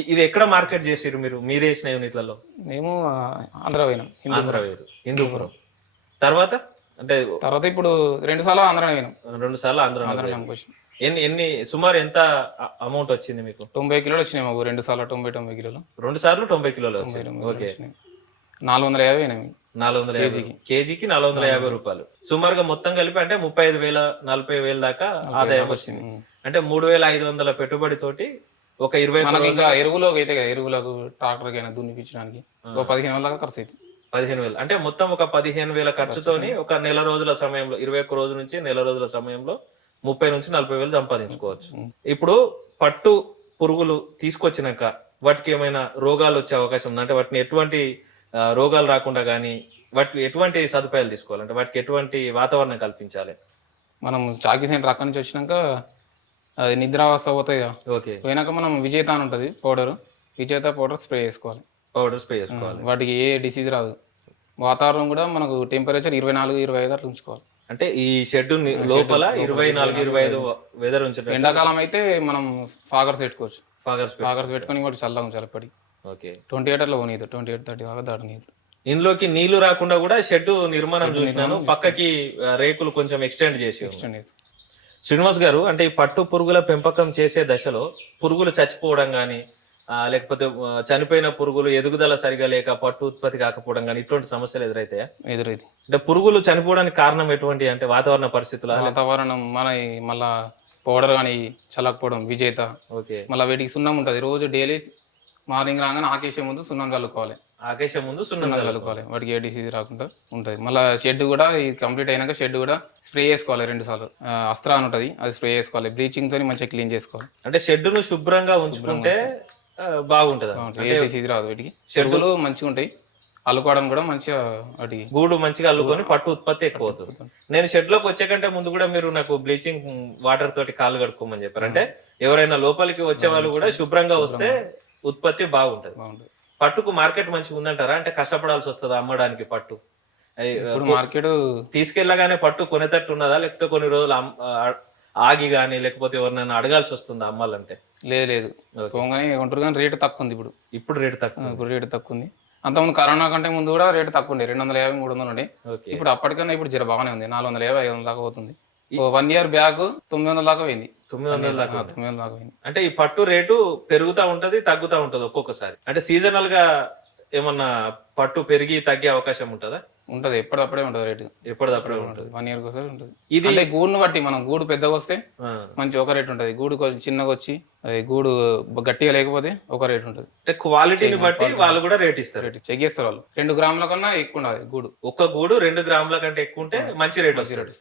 ఇది ఎక్కడ మార్కెట్ చేసిరు మీరు? మీరు వేసిన యూనిట్లలో? మేము ఆంధ్ర పోయినాం ఆంధ్ర హిందూపురం. తర్వాత? అంటే తర్వాత ఇప్పుడు రెండు సార్లు పోయినాం. రెండు సార్లు ఆంధ్ర ఆంధ్ర ఎన్ని ఎన్ని సుమారు ఎంత అమౌంట్ వచ్చింది మీకు? తొంభై కిలోలు వచ్చినాయి మాకు రెండు సార్లు తొంభై తొంభై కిలోలు. రెండు సార్లు తొంభై కిలోలు ఓకే. నాలుగు వందల యాభై నాలుగు వందల యాభై కేజీకి. నాలుగు వందల యాభై రూపాయలు. సుమారుగా మొత్తం కలిపి అంటే ముప్పై ఐదు వేల నలభై వేల దాకా ఆదాయం వచ్చింది. అంటే మూడు వేల ఐదు వందల పెట్టుబడి తోటి ఒక ఇరవై మనకి రోజు ఇంకా ఎరువులోకి అయితే ఎరువులకు ట్రాక్టర్కి అయినా దున్నిపించడానికి ఒక పదిహేను వేల దాకా ఖర్చు అవుతుంది పదిహేను వేలు. అంటే మొత్తం ఒక పదిహేను వేల ఖర్చుతోని ఒక నెల రోజుల సమయంలో ఇరవై ఒక్క రోజు నుంచి నెల రోజుల సమయంలో ముప్పై నుంచి నలభై వేలు సంపాదించుకోవచ్చు. ఇప్పుడు పట్టు పురుగులు తీసుకొచ్చినాక వాటికి ఏమైనా రోగాలు వచ్చే అవకాశం ఉంది? అంటే వాటిని ఎటువంటి రోగాలు రాకుండా కానీ వాటికి ఎటువంటి సదుపాయాలు తీసుకోవాలి? అంటే వాటికి ఎటువంటి వాతావరణం కల్పించాలి? మనం చాకీ సెంటర్ అక్కడి నుంచి వచ్చినాక అది నిద్రావస్థ పోతాయి కదా. ఓకే. పోయినాక మనం విజేత అని ఉంటుంది పౌడర్ విజేత పౌడర్ స్ప్రే చేసుకోవాలి. పౌడర్ స్ప్రే చేసుకోవాలి. వాటికి ఏ డిసీజ్ రాదు. వాతావరణం కూడా మనకు టెంపరేచర్ ఇరవై నాలుగు ఇరవై ఐదు అట్లా ఉంచుకోవాలి. అంటే ఈ షెడ్ లోపల ఇరవై నాలుగు ఇరవై ఐదు వెదర్ ఉంచడం ఎండాకాలం అయితే మనం ఫాగర్స్ పెట్టుకోవచ్చు. ఫాగర్ స్ప్రే ఫాగర్స్ పెట్టుకొని వాటి చల్లగా ఉంచాలి ఎప్పటికి ఓకే. ట్వంటీ ఎయిట్ అట్లా పోనీదు ట్వంటీ ఎయిట్ థర్టీ దాకా దాటనీదు ఇందులోకి నీళ్ళు రాకుండా కూడా షెడ్ నిర్మాణం చూసినాను. పక్కకి రేకులు కొంచెం ఎక్స్టెండ్ చేసి. ఎక్స్టెండ్ చేసి శ్రీనివాస్ గారు అంటే ఈ పట్టు పురుగుల పెంపకం చేసే దశలో పురుగులు చచ్చిపోవడం గాని ఆ, లేకపోతే చనిపోయిన పురుగులు ఎదుగుదల సరిగా లేక పట్టు ఉత్పత్తి కాకపోవడం గాని ఇటువంటి సమస్యలు ఎదురైతాయా ఎదురైంది అంటే పురుగులు చనిపోవడానికి కారణం ఎటువంటి అంటే వాతావరణ పరిస్థితుల? వాతావరణం మన మళ్ళా పౌడర్ కానీ చల్లకపోవడం విజేత. ఓకే. మళ్ళీ వీటికి సున్నం ఉంటుంది. రోజు డైలీ మార్నింగ్ రాగానే ఆకేసే ముందు సున్నం కలుపుకోవాలి. ఆకేశం ముందు సున్నం కలుపుకోవాలి. వాటికి ఏ డిసీజ్ రాకుండా ఉంటుంది. మళ్ళీ షెడ్ కూడా ఇది కంప్లీట్ అయినాక షెడ్ కూడా స్ప్రే చేసుకోవాలి రెండు సార్లు. అస్త్రా అని ఉంటుంది అది స్ప్రే చేసుకోవాలి. బ్లీచింగ్ తోని మంచిగా క్లీన్ చేసుకోవాలి. అంటే షెడ్డును శుభ్రంగా ఉంచుకుంటే బాగుంటది ఏ డిసీజ్ రాదు వీటికి. చెడుగులు మంచిగా ఉంటాయి. అల్లుకోవడం కూడా మంచిగా వాటికి గూడు మంచిగా అల్లుకొని పట్టు ఉత్పత్తి ఎక్కువ అవుతుంది. నేను షెడ్లోకి వచ్చే కంటే ముందు కూడా మీరు నాకు బ్లీచింగ్ వాటర్ తోటి కాళ్ళు కడుక్కోమని చెప్పారు. అంటే ఎవరైనా లోపలికి వచ్చే వాళ్ళు కూడా శుభ్రంగా వస్తే ఉత్పత్తి బాగుంటది. పట్టుకు మార్కెట్ మంచిగా ఉందంటారా? అంటే కష్టపడాల్సి వస్తుందా అమ్మడానికి పట్టు? మార్కెట్ తీసుకెళ్ళగానే పట్టు కొనేటట్టు ఉన్నదా? లేకపోతే కొన్ని రోజులు ఆగి గానీ లేకపోతే ఎవరినైనా అడగాల్సి వస్తుందా అమ్మాలంటే? లేదు లేదు. పోగానే కొంటారు కానీ రేటు తక్కువ ఉంది ఇప్పుడు. ఇప్పుడు రేటు తక్కువ ఇప్పుడు రేటు తక్కువ ఉంది. అంతకుముందు కరోనా కంటే ముందు కూడా రేటు తక్కువ ఉండే. రెండు వందల యాభై మూడు వందలు ఉండే. ఇప్పుడు అప్పటికన్నా ఇప్పుడు జర బాగానే ఉంది. నాలుగు వందల యాభై ఐదు వందల దాకా పోతుంది. ఓ వన్ ఇయర్ బ్యాక్ తొమ్మిది వందల దాకా పోయింది. తొమ్మిది వందల దాకా ఆ, తొమ్మిది వందల దాకా పోయింది. అంటే ఈ పట్టు రేటు పెరుగుతా ఉంటది తగ్గుతా ఉంటది ఒక్కొక్కసారి. అంటే సీజనల్గా ఏమన్నా పట్టు పెరిగి తగ్గే అవకాశం ఉంటుందా? ఉంటది ఎప్పటికప్పుడే ఉంటది రేటు. ఎప్పటిదప్పుడే ఉంటుంది. వన్ ఇయర్ ఒకసారి ఉంటుంది. ఇది అంటే గూడును బట్టి మనం గూడు పెద్దగా వస్తే ఆ. మంచి ఒక రేట్ ఉంటుంది. గూడు కొంచెం చిన్నగా వచ్చి అది గూడు గట్టిగా లేకపోతే ఒక రేట్ ఉంటుంది. అంటే క్వాలిటీని బట్టి వాళ్ళు కూడా రేట్ ఇస్తారు. రేట్ చెక్ చేస్తారు వాళ్ళు. రెండు గ్రాముల కన్నా ఎక్కువ ఉండాలి గూడు. ఒక్క గూడు రెండు గ్రాముల కంటే ఎక్కువ ఉంటే మంచి రేట్ వస్తుంది.